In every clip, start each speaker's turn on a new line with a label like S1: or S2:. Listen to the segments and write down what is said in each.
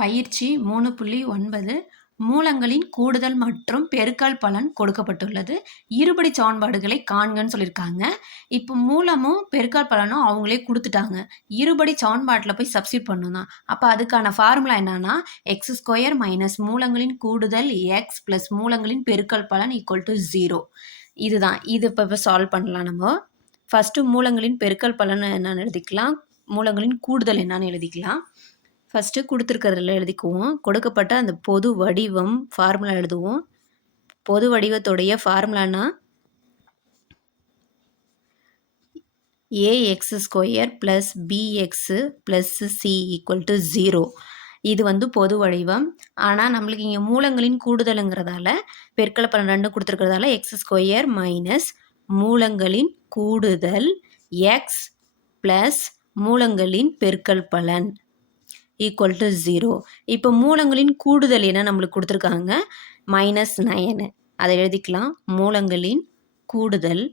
S1: பயிற்சி மூணு புள்ளி ஒன்பது மூலங்களின் கூடுதல் மற்றும் பெருக்கல் பலன் கொடுக்கப்பட்டுள்ளது. இருபடி சமன்பாடுகளை காண்கன்னு சொல்லியிருக்காங்க. இப்போ மூலமும் பெருக்கல் பலனும் அவங்களே கொடுத்துட்டாங்க. இருபடி சமன்பாட்டில் போய் சப்ஸ்டியூட் பண்ணணும் தான் அப்போ அதுக்கான ஃபார்முலா என்னன்னா எக்ஸ் ஸ்கொயர் மைனஸ் மூலங்களின் கூடுதல் எக்ஸ் ப்ளஸ் மூலங்களின் பெருக்கல் பலன் ஈக்குவல் டு ஜீரோ இதுதான். இது இப்போ இப்போ சால்வ் பண்ணலாம் நம்ம. ஃபஸ்ட்டு மூலங்களின் பெருக்கல் பலன் என்னன்னு எழுதிக்கலாம். மூலங்களின் கூடுதல் என்னன்னு எழுதிக்கலாம். ஃபஸ்ட்டு கொடுத்துருக்கறதுல எழுதிக்குவோம். கொடுக்கப்பட்ட அந்த பொது வடிவம் ஃபார்முலா எழுதுவோம். பொது வடிவத்துடைய ஃபார்முலானா a x square plus b x plus c equal to zero இது வந்து பொது வடிவம். ஆனால் நம்மளுக்கு இங்கே மூலங்களின் கூடுதலுங்கிறதால பெருக்கல பலன் ரெண்டு கொடுத்துருக்கிறதால எக்ஸ் ஸ்கொயர் மைனஸ் மூலங்களின் கூடுதல் எக்ஸ் ப்ளஸ் மூலங்களின் பெருக்கல் பலன். ஈக்குவல் டு ஜீரோ இப்போ மூலங்களின் கூடுதல் என்ன நம்மளுக்கு கொடுத்துருக்காங்க? மைனஸ் நயனு அதை எழுதிக்கலாம். மூலங்களின் கூடுதல்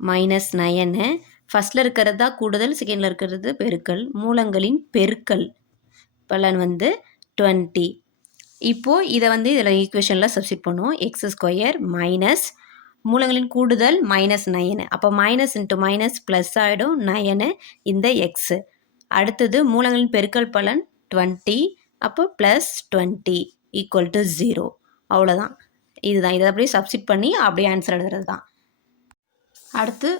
S1: மைனஸ் நயனு ஃபஸ்ட்டில் இருக்கிறது தான் கூடுதல் செகண்டில் இருக்கிறது பெருக்கல். மூலங்களின் பெருக்கல் பலன் வந்து டுவெண்ட்டி இப்போது இதை வந்து இதில் ஈக்குவேஷனில் சப்ஸ்டிட் பண்ணுவோம். எக்ஸ் ஸ்கொயர் மைனஸ் மூலங்களின் கூடுதல் மைனஸ் நயனு அப்போ மைனஸ் இன்ட்டு மைனஸ் ப்ளஸ் ஆகிடும் நயனு இந்த எக்ஸு அடுத்தது மூலங்களின் பெருக்கல் பலன் டுவெண்ட்டி அப்போ plus twenty equal to zero அவ்வளோதான் இதுதான். இதை அப்படியே சப்ஸ்டிட் பண்ணி அப்படியே ஆன்சர் எழுதுறது தான் அடுத்து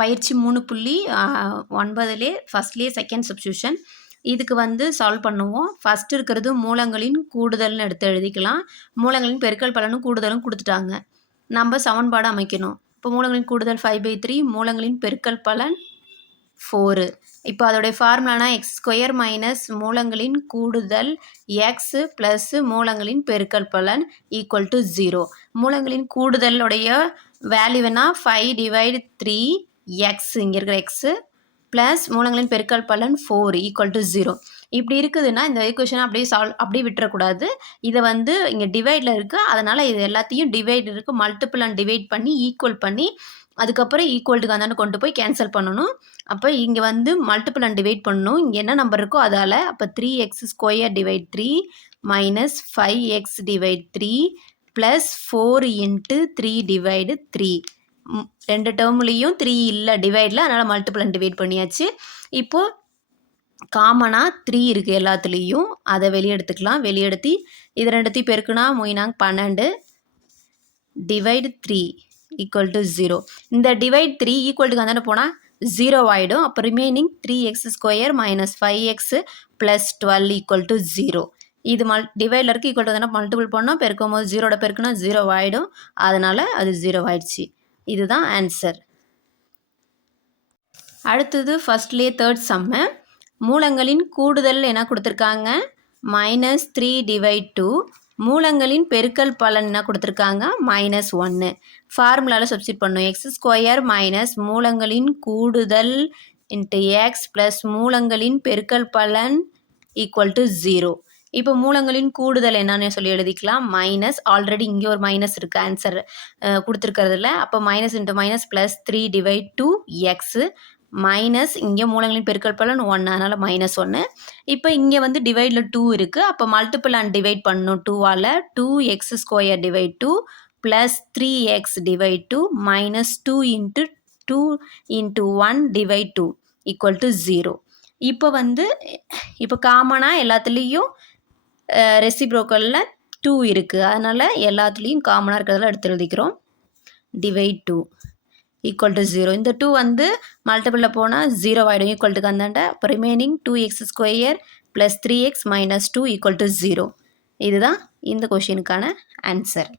S1: பயிற்சி மூணு புள்ளி ஒன்பதுலே ஃபஸ்ட்லேயே செகண்ட் சப்ஸ்டியூஷன் இதுக்கு வந்து சால்வ் பண்ணுவோம். ஃபஸ்ட்டு இருக்கிறது மூலங்களின் கூடுதல்னு எடுத்து எழுதிக்கலாம். மூலங்களின் பெருக்கல் பலனும் கூடுதலும் கொடுத்துட்டாங்க. நம்ம சமன்பாடு அமைக்கணும். இப்போ மூலங்களின் கூடுதல் ஃபைவ் பை த்ரீ மூலங்களின் பெருக்கல் பலன் ஃபோரு இப்போ அதோடைய ஃபார்முலானா எக்ஸ் ஸ்கொயர் மைனஸ் மூலங்களின் கூடுதல் எக்ஸ் ப்ளஸ் மூலங்களின் பெருக்கல் பலன் ஈக்குவல் டு ஜீரோ மூலங்களின் கூடுதலுடைய வேல்யூனா ஃபைவ் டிவைடு த்ரீ எக்ஸ் இங்கே இருக்கிற எக்ஸு ப்ளஸ் மூலங்களின் பெருக்கல் பலன் ஃபோர் ஈக்குவல் டு ஜீரோ இப்படி இருக்குதுன்னா இந்த ஈக்குவேஷனை அப்படியே சால்வ் அப்படியே விட்டுறக்கூடாது. இதை வந்து இங்கே டிவைடில் இருக்குது அதனால் இது எல்லாத்தையும் டிவைட் இருக்குது மல்டிபிள் அண்ட் டிவைட் பண்ணி ஈக்குவல் பண்ணி அதுக்கப்புறம் ஈக்குவல்ட்டுக்கு அந்தாண்டு கொண்டு போய் கேன்சல் பண்ணணும். அப்போ இங்கே வந்து மல்டிபிள் அண்ட் டிவைட் பண்ணணும். இங்கே என்ன நம்பர் இருக்கோ அதால் அப்போ three x square divide three minus five x divide three plus four into three divide three ரெண்டு டேர்ம்லேயும் த்ரீ இல்லை டிவைடில் அதனால் மல்டிபிள் அண்ட் டிவைட் பண்ணியாச்சு. இப்போது காமனாக த்ரீ இருக்குது எல்லாத்துலேயும். அதை வெளியெடுத்துக்கலாம் வெளியெடுத்து இது ரெண்டுத்தையும் பெருக்குனா மொயினாங் பன்னெண்டு divide three equal to zero இந்த டிவைட் த்ரீ ஈக்குவல்ட்டுக்கு வந்தானே போனால் ஜீரோ ஆகிடும் அப்போ remaining three x square minus five x plus twelve equal to zero இது மல் டிவைடில் இருக்குது ஈக்குவல் டு தானே மல்டிபிள் பண்ணோம் பெருக்கும் போது ஜீரோட பெருக்குனா ஜீரோ ஆகிடும் அதனால் அது ஜீரோ ஆயிடுச்சு. இதுதான் ஆன்சர் அடுத்தது ஃபஸ்ட்லேயே தேர்ட் சம்மு மூலங்களின் கூடுதல் என்ன கொடுத்துருக்காங்க. மைனஸ் த்ரீ டிவைட் டூ மூலங்களின் பெருக்கல் பலன் என்ன கொடுத்துருக்காங்க. மைனஸ் ஒன்று ஃபார்முலாவில் சப்ஸ்டிட் பண்ணும். எக்ஸ் ஸ்கொயர் மைனஸ் மூலங்களின் கூடுதல் இன்ட்டு எக்ஸ் ப்ளஸ் மூலங்களின் பெருக்கல் பலன் ஈக்குவல் டு ஜீரோ இப்போ மூலங்களின் கூடுதல் என்னன்னு சொல்லி எழுதிக்கலாம். மைனஸ் ஆல்ரெடி இங்கே ஒரு மைனஸ் இருக்குது ஆன்சர் கொடுத்துருக்கறதுல. அப்போ minus into minus plus three divide two x minus இங்கே மூலங்களின் பெருக்கல் பலன் ஒன்று அதனால் மைனஸ் ஒன்று இப்போ இங்கே வந்து டிவைடில் டூ இருக்குது அப்போ மல்டிபிள் அண்ட் டிவைட் பண்ணணும் டூவால் two x square divide two plus three x divide two minus two into two into one divide two equal to zero இப்போ வந்து இப்போ காமனாக எல்லாத்துலேயும் ரெசிப்ரோக்கலில் டூ இருக்குது அதனால் எல்லாத்துலேயும் காமனாக இருக்கிறதெல்லாம் எடுத்து எழுதிக்கிறோம். Divide two equal to zero இந்த டூ வந்து மல்டிபிளில் போனால் ஜீரோ ஆகிடும் ஈக்குவல் டு அந்தாண்ட அப்போ remaining two x square plus three x minus two equal to zero இதுதான் இந்த கொஷினுக்கான ஆன்சர்